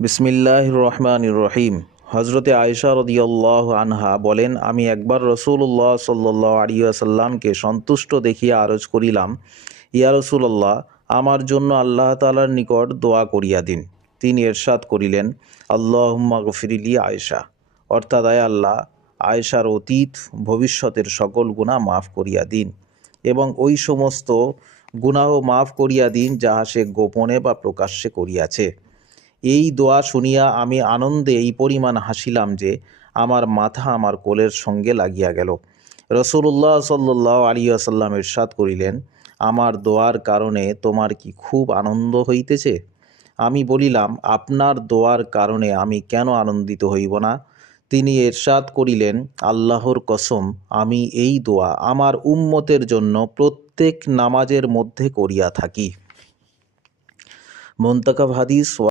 বিসমিল্লাহির রহমানির রহিম। হজরতে আয়েশা রাদিয়াল্লাহু আনহা বলেন, আমি একবার রাসূলুল্লাহ সাল্লাল্লাহু আলাইহি ওয়াসাল্লামকে সন্তুষ্ট দেখিয়া আরজ করিলাম, ইয়া রাসূলুল্লাহ, আমার জন্য আল্লাহ তাআলার নিকট দোয়া করিয়া দিন। তিনি ইরশাদ করিলেন, আল্লাহুম্মা গফিরলি আয়েশা, অর্থাৎ আয় আল্লাহ, আয়েশার অতীত ভবিষ্যতের সকল গুনাহ মাফ করিয়া দিন এবং ওই সমস্ত গুনাহ মাফ করিয়া দিন যাহা সে গোপনে বা প্রকাশ্যে করিয়াছে। এই দোয়া শুনিয়া আমি আনন্দে এই পরিমাণ হাসিলাম যে আমার মাথা আমার কোলের সঙ্গে লাগিয়া গেল। রসুল্লাহ সাল্লাল্লাহু আলাইহি ওয়াসাল্লাম ইরশাদ করিলেন, আমার দোয়ার কারণে তোমার কি খুব আনন্দ হইতেছে? আমি বলিলাম, আপনার দোয়ার কারণে আমি কেন আনন্দিত হইব না? তিনি ইরশাদ করিলেন, আল্লাহর কসম, আমি এই দোয়া আমার উম্মতের জন্য প্রত্যেক নামাজের মধ্যে করিয়া থাকি। মুনতাকাব হাদিস।